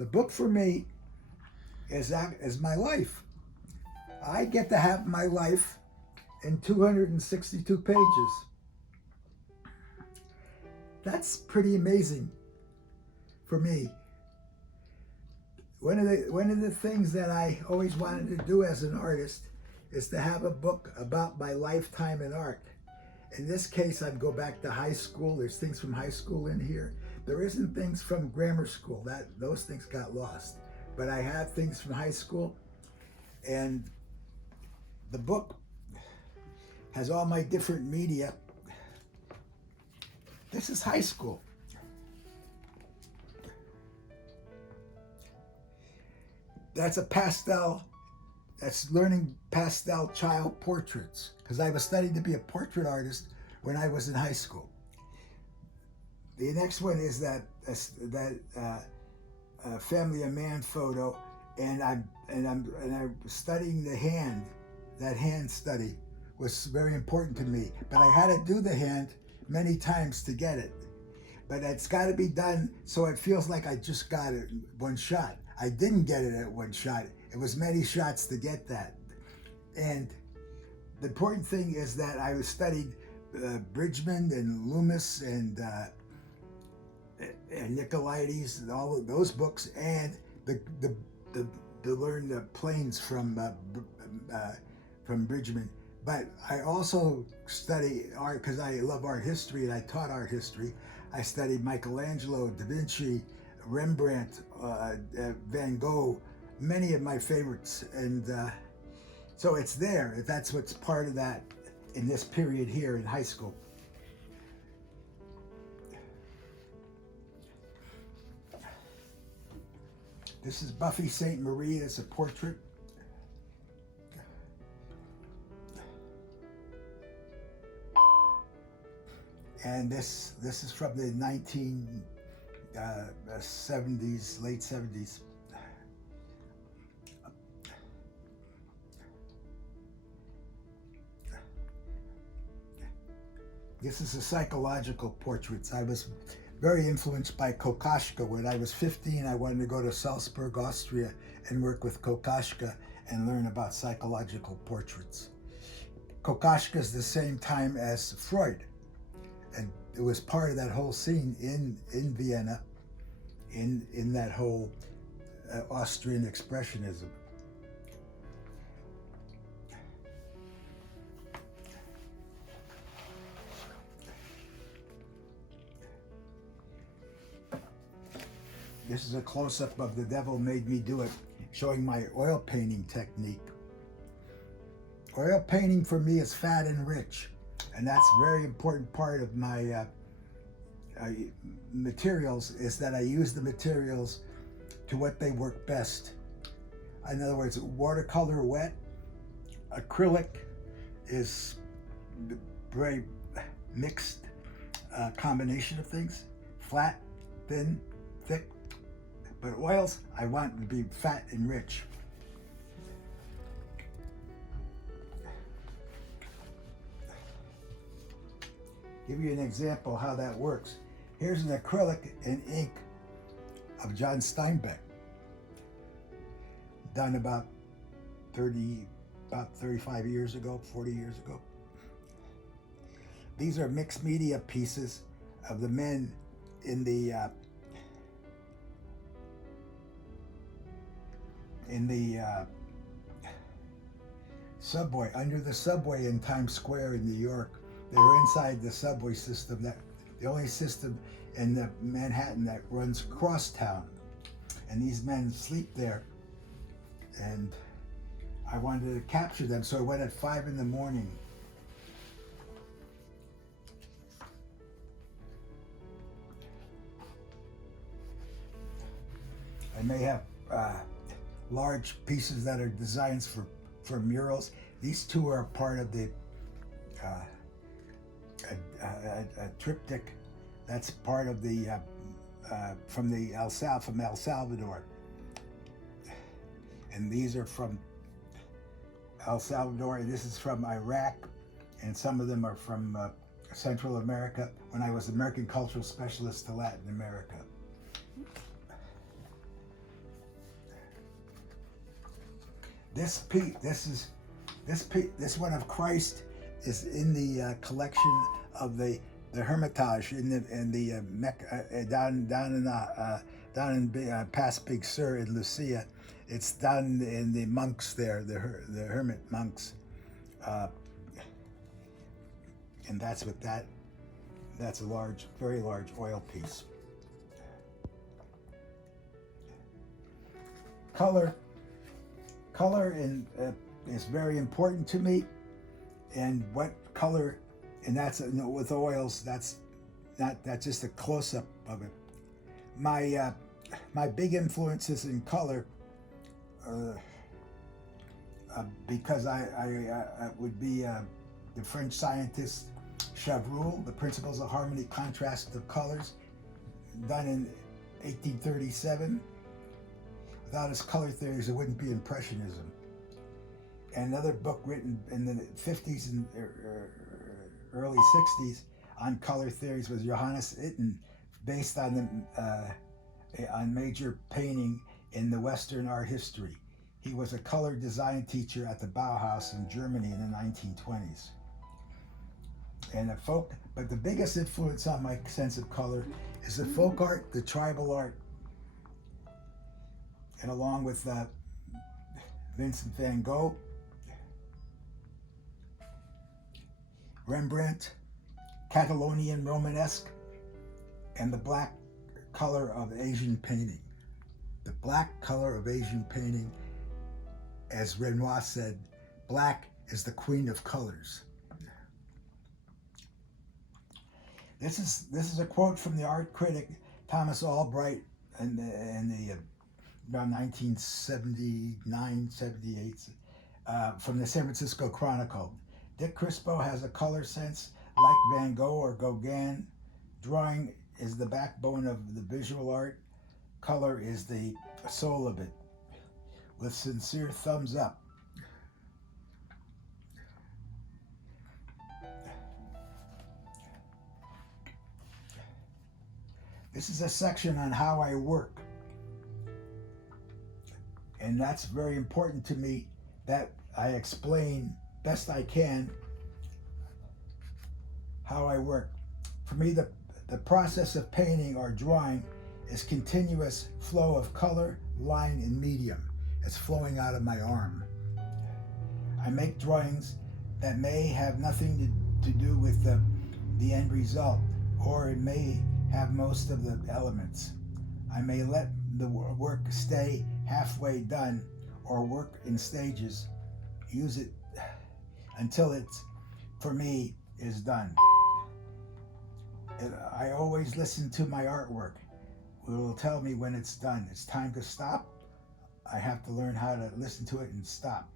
The book for me is my life. I get to have my life in 262 pages. That's pretty amazing for me. One of the things that I always wanted to do as an artist is to have a book about my lifetime in art. In this case, I'd go back to high school. There's things from high school in here. There isn't things from grammar school. Those things got lost. But I have things from high school, and the book has all my different media. This is high school. That's a pastel. That's learning pastel child portraits, because I was studying to be a portrait artist when I was in high school. The next one is that family of man photo, and I'm studying the hand. That hand study was very important to me, but I had to do the hand many times to get it. But it's got to be done so it feels like I just got it one shot. I didn't get it at one shot. It was many shots to get that. And the important thing is that I studied Bridgman and Loomis and Nicolaides and all of those books, and to learn the planes from Bridgman. But I also study art because I love art history, and I taught art history. I studied Michelangelo, Da Vinci, Rembrandt, Van Gogh, many of my favorites, and so it's there. That's what's part of that in this period here in high school. This is Buffy St. Marie. It's a portrait. And this is from the 1970s, late 70s. This is a psychological portraits. I was very influenced by Kokoschka. When I was 15, I wanted to go to Salzburg, Austria, and work with Kokoschka and learn about psychological portraits. Kokoschka is the same time as Freud, and it was part of that whole scene in Vienna, in that whole Austrian expressionism. This is a close-up of The Devil Made Me Do It, showing my oil painting technique. Oil painting for me is fat and rich, and that's a very important part of my materials, is that I use the materials to what they work best. In other words, watercolor wet, acrylic is very mixed combination of things, flat, thin, thick. But oils, I want to be fat and rich. Give you an example how that works. Here's an acrylic in ink of John Steinbeck, done about 35 years ago, 40 years ago. These are mixed media pieces of the men in the subway, under the subway in Times Square in New York. They were inside the subway system, that the only system in the Manhattan that runs crosstown. And these men sleep there. And I wanted to capture them, so I went at 5 in the morning. I may have large pieces that are designs for murals. These two are part of the a triptych that's part of the from El Salvador, and these are from El Salvador, and this is from Iraq, and some of them are from Central America, when I was American Cultural Specialist to Latin America. This one of Christ is in the collection of the Hermitage down in past Big Sur in Lucia. It's down in the monks there, the hermit monks, and that's what that's a very large oil piece. Color is very important to me, and what color, and that's with oils. That's just a close up of it. My big influences in color, because I would be the French scientist Chevreul, The Principles of Harmony, Contrast of Colors, done in 1837. Without his color theories, it wouldn't be Impressionism. And another book written in the 50s and early 60s on color theories was Johannes Itten, based on major painting in the Western art history. He was a color design teacher at the Bauhaus in Germany in the 1920s. And but the biggest influence on my sense of color is the folk art, the tribal art, and along with Vincent van Gogh, Rembrandt, Catalonian Romanesque, and the black color of Asian painting. The black color of Asian painting, as Renoir said, black is the queen of colors. This is a quote from the art critic Thomas Albright in the around 1979, 78, from the San Francisco Chronicle. Dick Crispo has a color sense like Van Gogh or Gauguin. Drawing is the backbone of the visual art. Color is the soul of it. With sincere thumbs up. This is a section on how I work. And that's very important to me, that I explain best I can how I work. For me, the process of painting or drawing is continuous flow of color, line, and medium. It's flowing out of my arm. I make drawings that may have nothing to do with the end result, or it may have most of the elements. I may let the work stay halfway done or work in stages, use it until it's, for me, is done. I always listen to my artwork. It will tell me when it's done. It's time to stop. I have to learn how to listen to it and stop.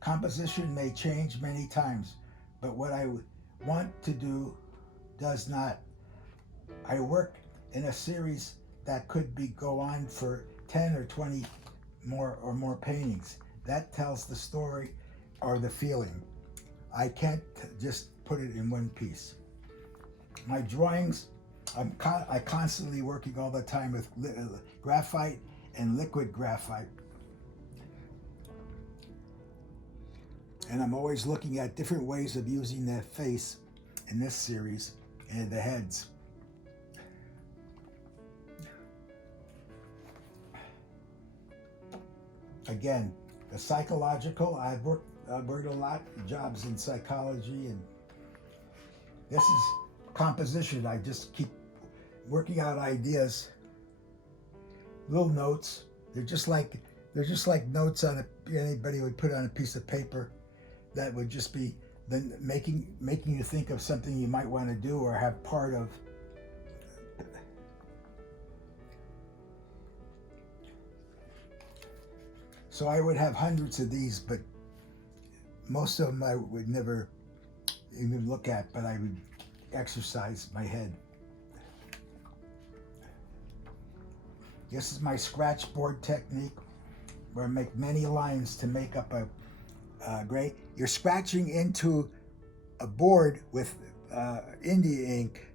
Composition may change many times, but what I want to do does not. I work in a series that could go on for 10 or 20 more paintings. That tells the story or the feeling. I can't just put it in one piece. My drawings, I constantly working all the time with graphite and liquid graphite. And I'm always looking at different ways of using the face in this series and the heads. Again, the psychological, I've worked a lot of jobs in psychology, and this is composition. I just keep working out ideas, little notes. They're just like notes on anybody would put on a piece of paper. That would just be then making you think of something you might want to do or have part of. So I would have hundreds of these, but most of them I would never even look at, but I would exercise my head. This is my scratch board technique, where I make many lines to make up a gray. You're scratching into a board with India ink,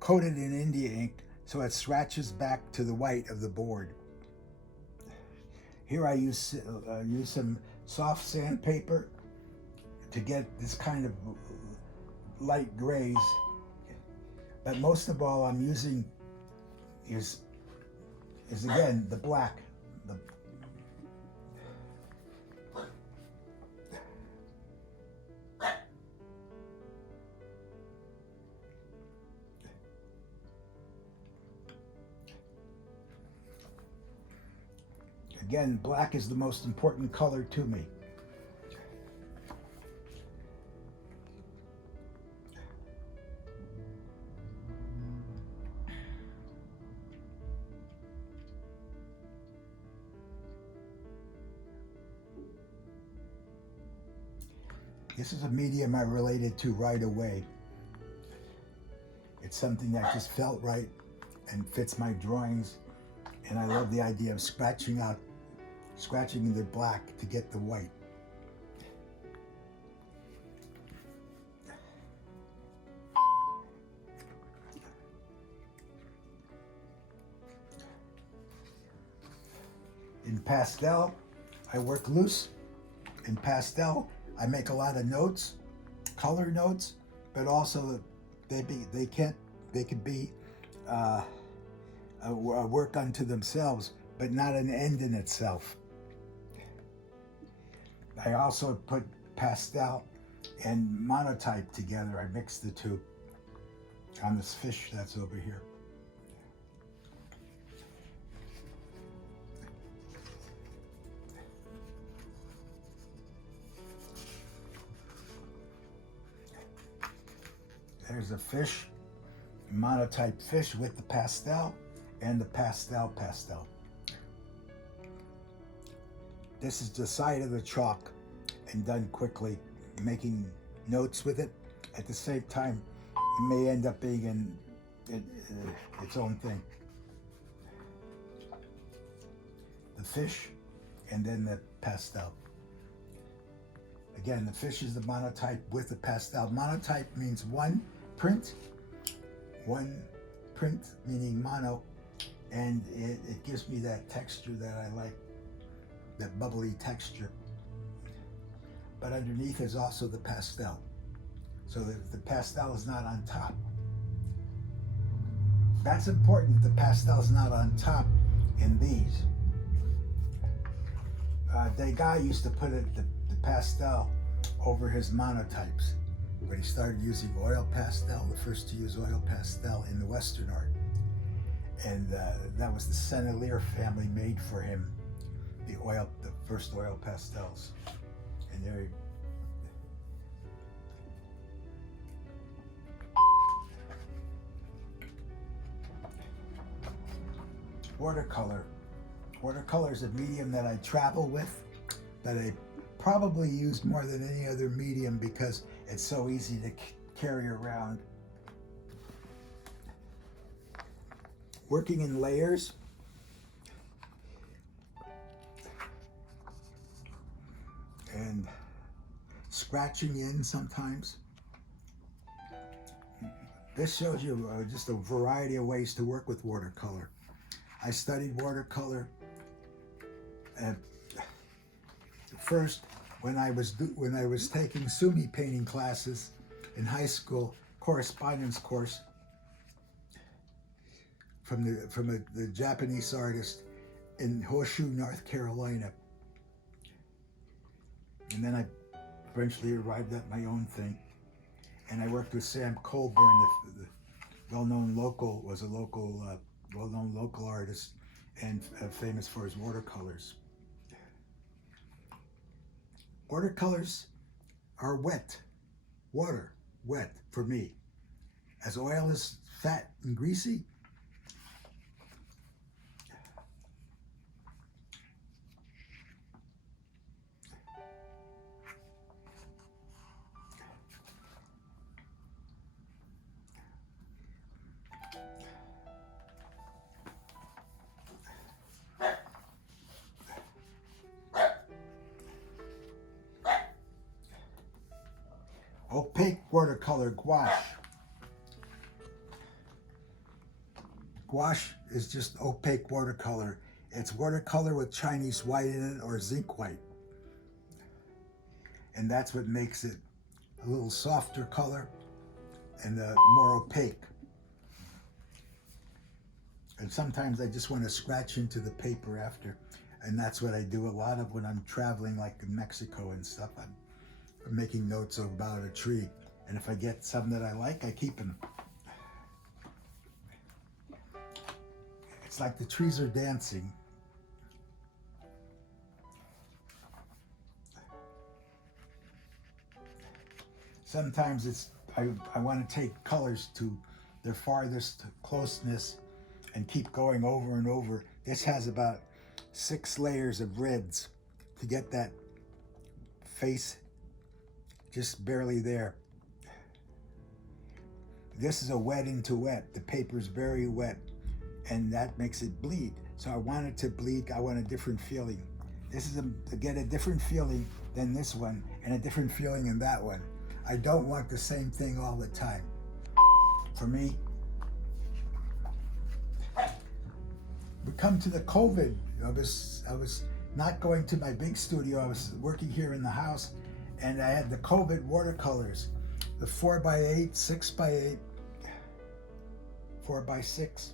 coated in India ink, so it scratches back to the white of the board. Here I use some soft sandpaper to get this kind of light grays. But most of all, I'm using is again the black. Again, black is the most important color to me. This is a medium I related to right away. It's something that just felt right and fits my drawings. And I love the idea of scratching in the black to get the white. In pastel, I work loose. In pastel, I make a lot of notes, color notes, but also they could be a work unto themselves, but not an end in itself. I also put pastel and monotype together. I mix the two on this fish that's over here. There's a fish, monotype fish with the pastel and the pastel. This is the side of the chalk and done quickly, making notes with it. At the same time, it may end up being its own thing. The fish and then the pastel. Again, the fish is the monotype with the pastel. Monotype means one print meaning mono, and it gives me that texture that I like, that bubbly texture. But underneath is also the pastel, so that the pastel is not on top. That's important, the pastel is not on top in these. Degas used to put the pastel over his monotypes. But he started using oil pastel, the first to use oil pastel in the Western art. And that was the Sennelier family made for him the first oil pastels. And there watercolor. Watercolor is a medium that I travel with, that I probably use more than any other medium because it's so easy to carry around. Working in layers. And scratching in sometimes. This shows you just a variety of ways to work with watercolor. I studied watercolor first when I was taking sumi painting classes in high school, correspondence course from the Japanese artist in Horseshoe, North Carolina. And then I eventually arrived at my own thing. And I worked with Sam Colburn, the well-known local artist and famous for his watercolors. Watercolors are wet for me. As oil is fat and greasy, opaque watercolor, gouache. Gouache is just opaque watercolor. It's watercolor with Chinese white in it or zinc white. and that's what makes it a little softer color and more opaque. And sometimes I just want to scratch into the paper after, and that's what I do a lot of when I'm traveling, like in Mexico and stuff. I'm making notes about a tree, and if I get some that I like, I keep them. It's like the trees are dancing. Sometimes I want to take colors to their farthest closeness and keep going over and over. This has about 6 layers of reds to get that face just barely there. This is a wet into wet. The paper's very wet, and that makes it bleed. So I want it to bleed. I want a different feeling. This is to get a different feeling than this one, and a different feeling in that one. I don't want the same thing all the time. For me, we come to the COVID. I was not going to my big studio. I was working here in the house, and I had the COVID watercolors, the 4x8, 6x8, 4x6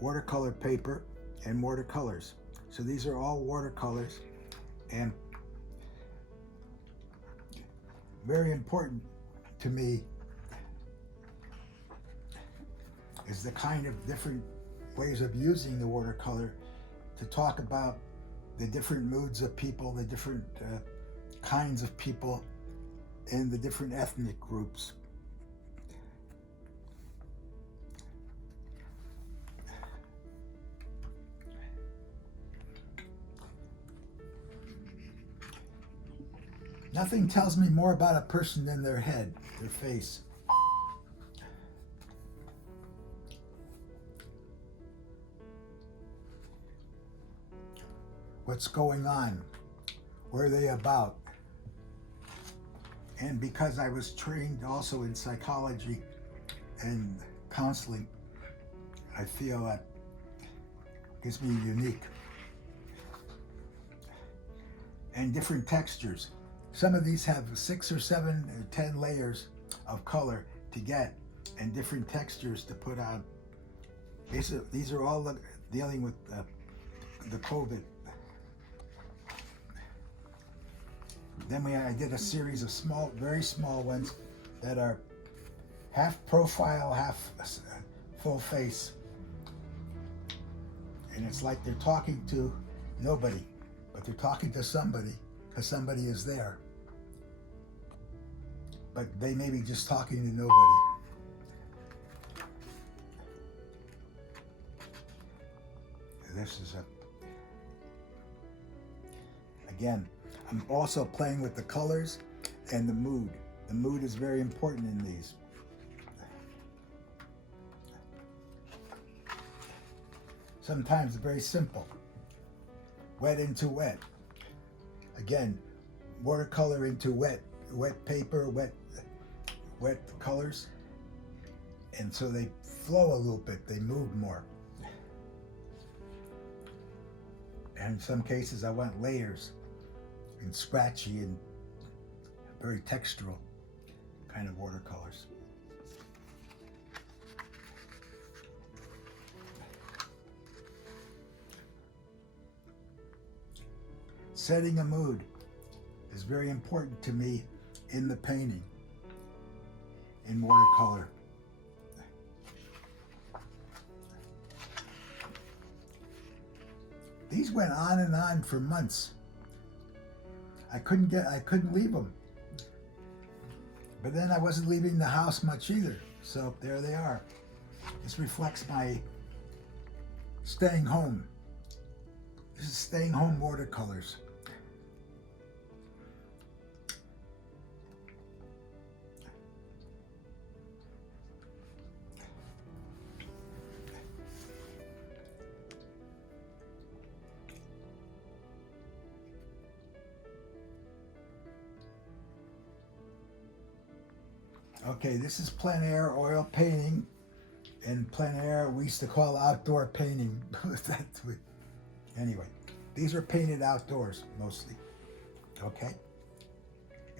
watercolor paper and watercolors. So these are all watercolors, and very important to me is the kind of different ways of using the watercolor to talk about the different moods of people, the different kinds of people, and the different ethnic groups. Nothing tells me more about a person than their head, their face. What's going on? What are they about? And because I was trained also in psychology and counseling, I feel that gives me unique. And different textures. Some of these have 6 or 7 or 10 layers of color to get, and different textures to put on. These are all dealing with the COVID. Then I did a series of small, very small ones that are half profile, half full face. And it's like they're talking to nobody, but they're talking to somebody because somebody is there. But they may be just talking to nobody. This is again, I'm also playing with the colors and the mood. The mood is very important in these. Sometimes very simple. Wet into wet. Again, watercolor into wet paper, wet colors. And so they flow a little bit, they move more. And in some cases I want layers and scratchy and very textural kind of watercolors. Setting a mood is very important to me in the painting, in watercolor. These went on and on for months. I couldn't leave them. But then I wasn't leaving the house much either. So there they are. This reflects my staying home. This is staying home watercolors. Okay, this is plein air oil painting, and plein air we used to call outdoor painting. Anyway, these are painted outdoors mostly. Okay,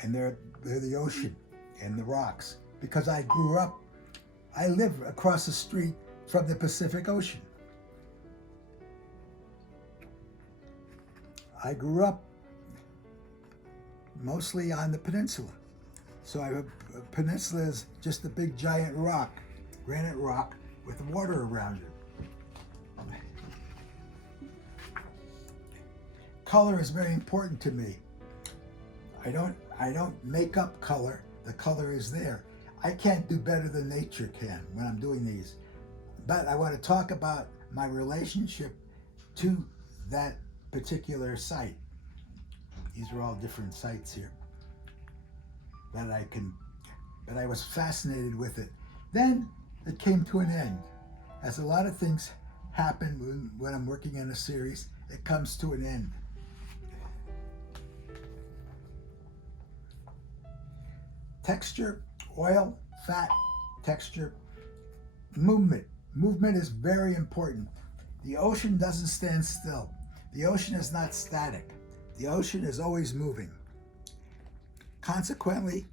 and they're the ocean and the rocks. Because I live across the street from the Pacific Ocean. I grew up mostly on the peninsula. So a peninsula is just a big giant rock, granite rock with water around it. Color is very important to me. I don't make up color. The color is there. I can't do better than nature can when I'm doing these. But I want to talk about my relationship to that particular site. These are all different sites here but I was fascinated with it. Then it came to an end. As a lot of things happen when I'm working in a series, it comes to an end. Texture, oil, fat, texture, movement. Movement is very important. The ocean doesn't stand still. The ocean is not static. The ocean is always moving. Consequently,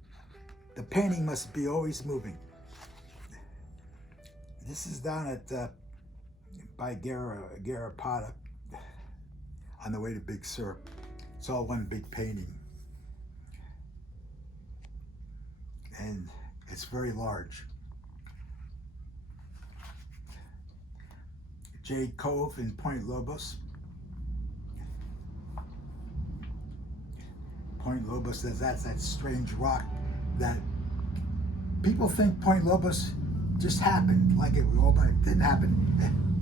the painting must be always moving. This is down at by Garapata on the way to Big Sur. It's all one big painting. And it's very large. Jade Cove in Point Lobos. Point Lobos, that's that strange rock that people think Point Lobos just happened, like it didn't happen.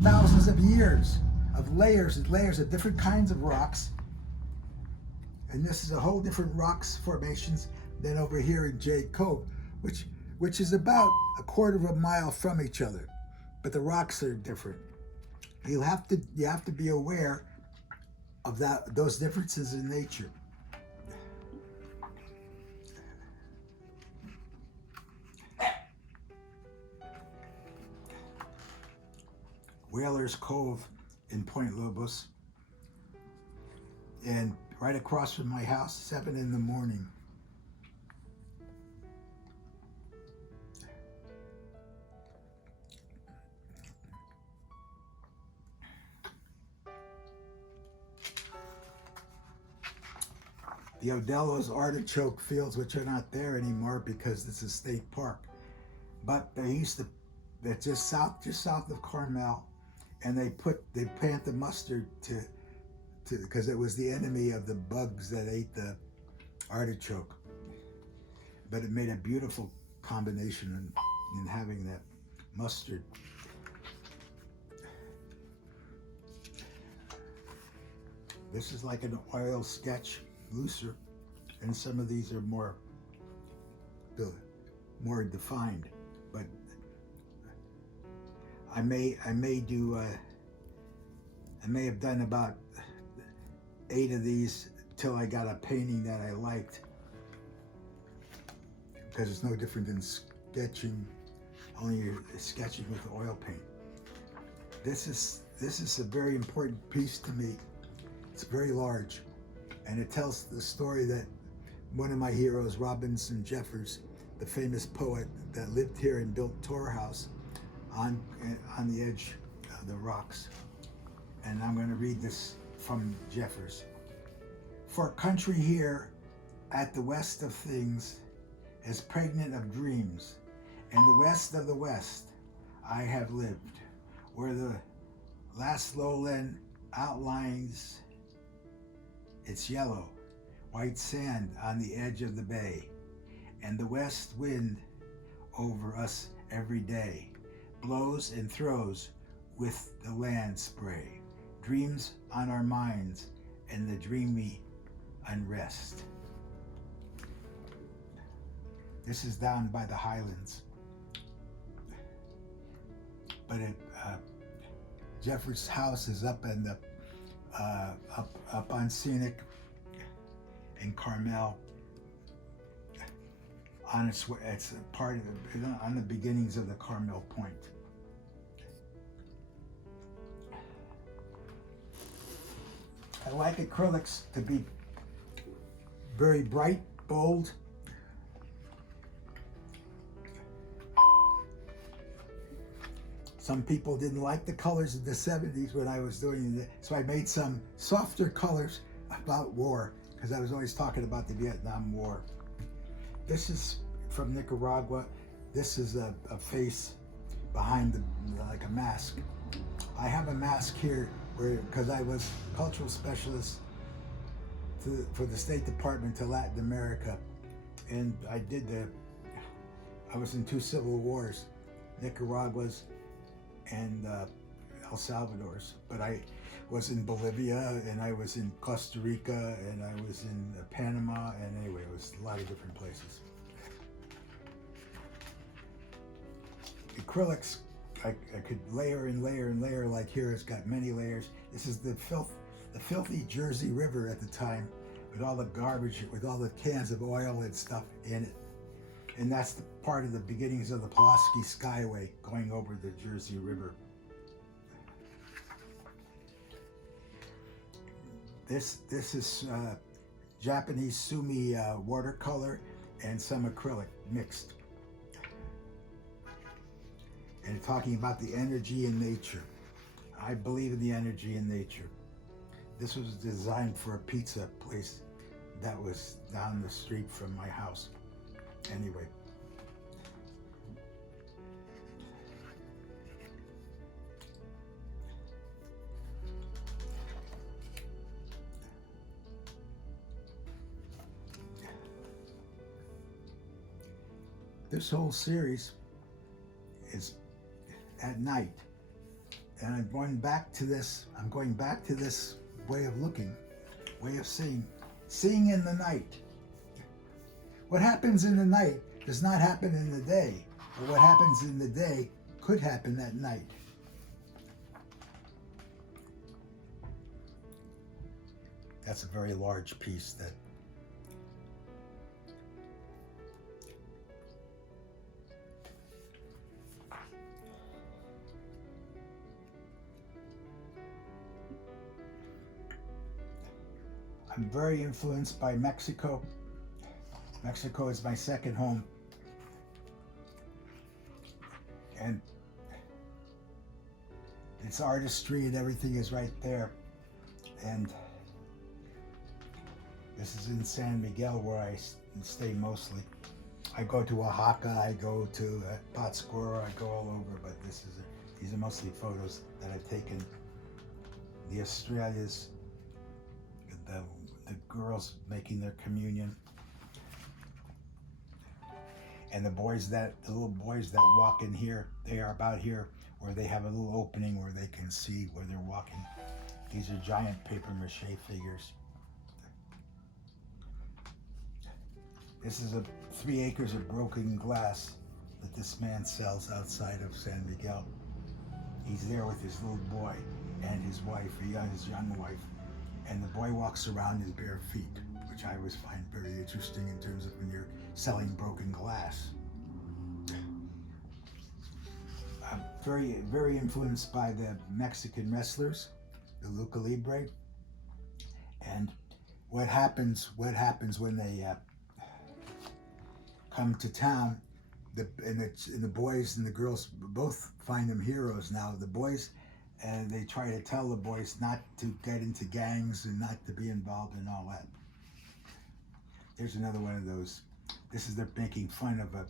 Thousands of years of layers and layers of different kinds of rocks. And this is a whole different rocks formations than over here in Jade Cove, which is about a quarter of a mile from each other. But the rocks are different. You have to be aware of those differences in nature. Whalers Cove in Point Lobos, and right across from my house, 7 in the morning. The Odello's artichoke fields, which are not there anymore because it's a state park, but they're just south of Carmel, and they plant the mustard to because it was the enemy of the bugs that ate the artichoke. But it made a beautiful combination in having that mustard. This is like an oil sketch, looser, and some of these are more defined. But I may have done about 8 of these till I got a painting that I liked, because it's no different than sketching, only you're sketching with oil paint. This is a very important piece to me. It's very large, and it tells the story that one of my heroes, Robinson Jeffers, the famous poet that lived here and built Tor House on the edge of the rocks. And I'm going to read this from Jeffers. For country here at the west of things is pregnant of dreams, and the west of the west I have lived, where the last lowland outlines its yellow, white sand on the edge of the bay, and the west wind over us every day blows and throws with the land spray, dreams on our minds and the dreamy unrest. This is down by the Highlands, but Jeffers' house is up in the up on Scenic in Carmel. It's a part of on the beginnings of the Carmel Point. I like acrylics to be very bright bold. Some people didn't like the colors of the 70s when I was doing it, so I made some softer colors about war, because I was always talking about the Vietnam War. This is from Nicaragua. This is a face behind like a mask. I have a mask here because I was cultural specialist for the State Department to Latin America, and I was in 2 civil wars, Nicaragua's and El Salvador's, but I was in Bolivia, and I was in Costa Rica, and I was in Panama, and anyway, it was a lot of different places. Acrylics, I could layer and layer and layer, like here it's got many layers. This is the filthy Jersey River at the time, with all the garbage, with all the cans of oil and stuff in it. And that's the part of the beginnings of the Pulaski Skyway going over the Jersey River. This is Japanese sumi watercolor and some acrylic mixed. And talking about the energy in nature. I believe in the energy in nature. This was designed for a pizza place that was down the street from my house. Anyway. This whole series is at night. And I'm going back to this way of looking, way of seeing in the night. What happens in the night does not happen in the day, but what happens in the day could happen at night. That's a very large piece that I'm very influenced by Mexico. Mexico is my second home. And its artistry and everything is right there. And this is in San Miguel, where I stay mostly. I go to Oaxaca, I go to Pátzcuaro, I go all over, but these are mostly photos that I've taken. The Estrellas, the girls making their communion, and the little boys that walk in here, they are about here, where they have a little opening where they can see where they're walking. These are giant paper mache figures. This is 3 acres of broken glass that this man sells outside of San Miguel. He's there with his little boy and his wife, his young wife, and the boy walks around in bare feet, which I always find very interesting in terms of when you're selling broken glass. I'm very, very influenced by the Mexican wrestlers, the lucha libre, and what happens when they come to town. The boys and the girls both find them heroes now. The boys, and they try to tell the boys not to get into gangs and not to be involved in all that. There's another one of those. They're making fun of a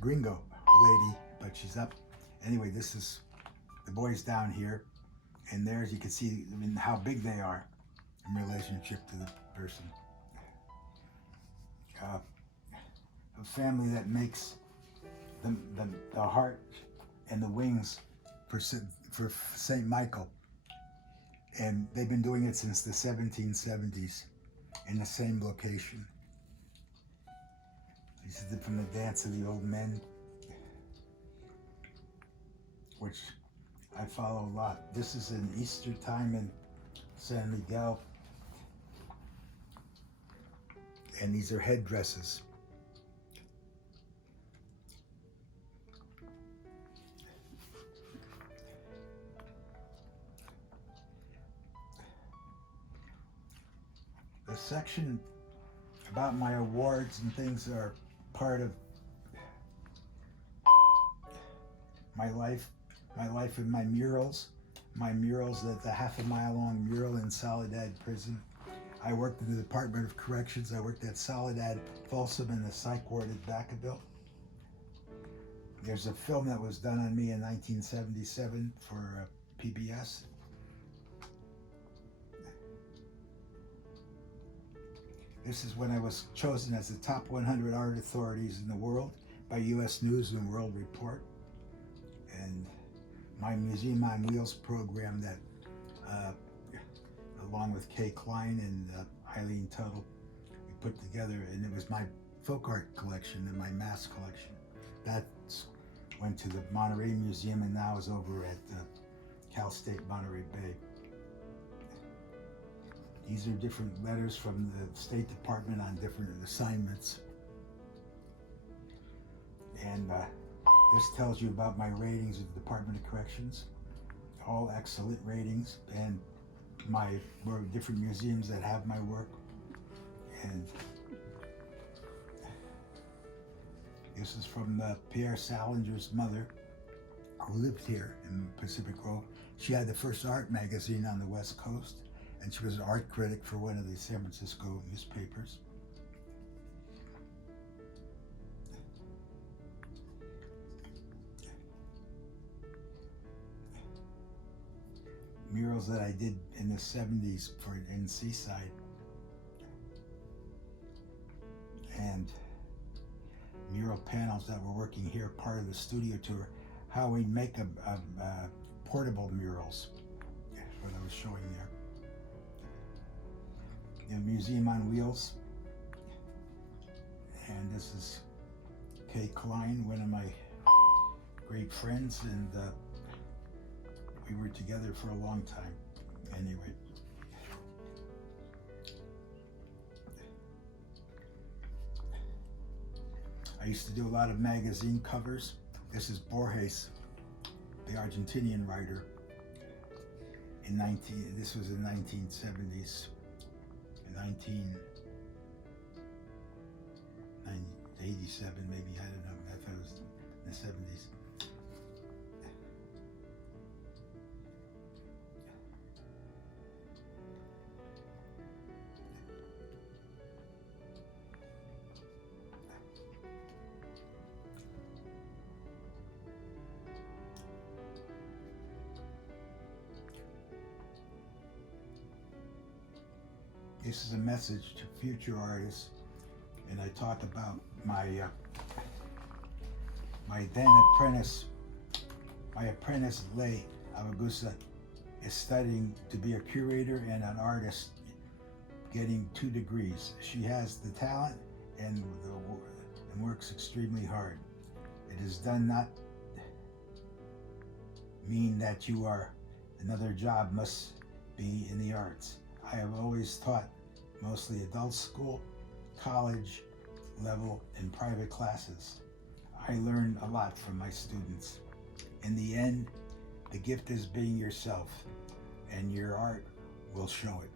gringo lady, but she's up. Anyway, this is the boys down here, and there, as you can see, how big they are in relationship to the person. A family that makes the heart and the wings for St. Michael, and they've been doing it since the 1770s in the same location. This is from the Dance of the Old Men, which I follow a lot. This is in Easter time in San Miguel, and these are headdresses. The section about my awards and things that are part of my life and my murals. My murals, the half a mile long mural in Soledad Prison. I worked in the Department of Corrections. I worked at Soledad, Folsom, and the psych ward at Vacaville. There's a film that was done on me in 1977 for PBS. This is when I was chosen as the top 100 art authorities in the world by U.S. News and World Report. And my Museum on Wheels program that, along with Kay Klein and Eileen Tuttle, we put together, and it was my folk art collection and my mass collection. That went to the Monterey Museum and now is over at Cal State Monterey Bay. These are different letters from the State Department on different assignments. And this tells you about my ratings of the Department of Corrections. All excellent ratings, and my different museums that have my work. And this is from Pierre Salinger's mother, who lived here in Pacific Grove. She had the first art magazine on the West Coast, and she was an art critic for one of the San Francisco newspapers. Murals that I did in the 70s in Seaside. And mural panels that were working here, part of the studio tour, how we make portable murals. That's what I was showing there. The Museum on Wheels. And this is Kay Klein, one of my great friends, and we were together for a long time. Anyway. I used to do a lot of magazine covers. This is Borges, the Argentinian writer. This was in 1970s. 1987, maybe, I don't know. I thought it was in the 70s. This is a message to future artists, and I talk about my apprentice Lei Abagusa is studying to be a curator and an artist, getting 2 degrees. She has the talent and works extremely hard. It is done not mean that you are another job must be in the arts. I have always taught mostly adult school, college level, and private classes. I learned a lot from my students. In the end, the gift is being yourself, and your art will show it.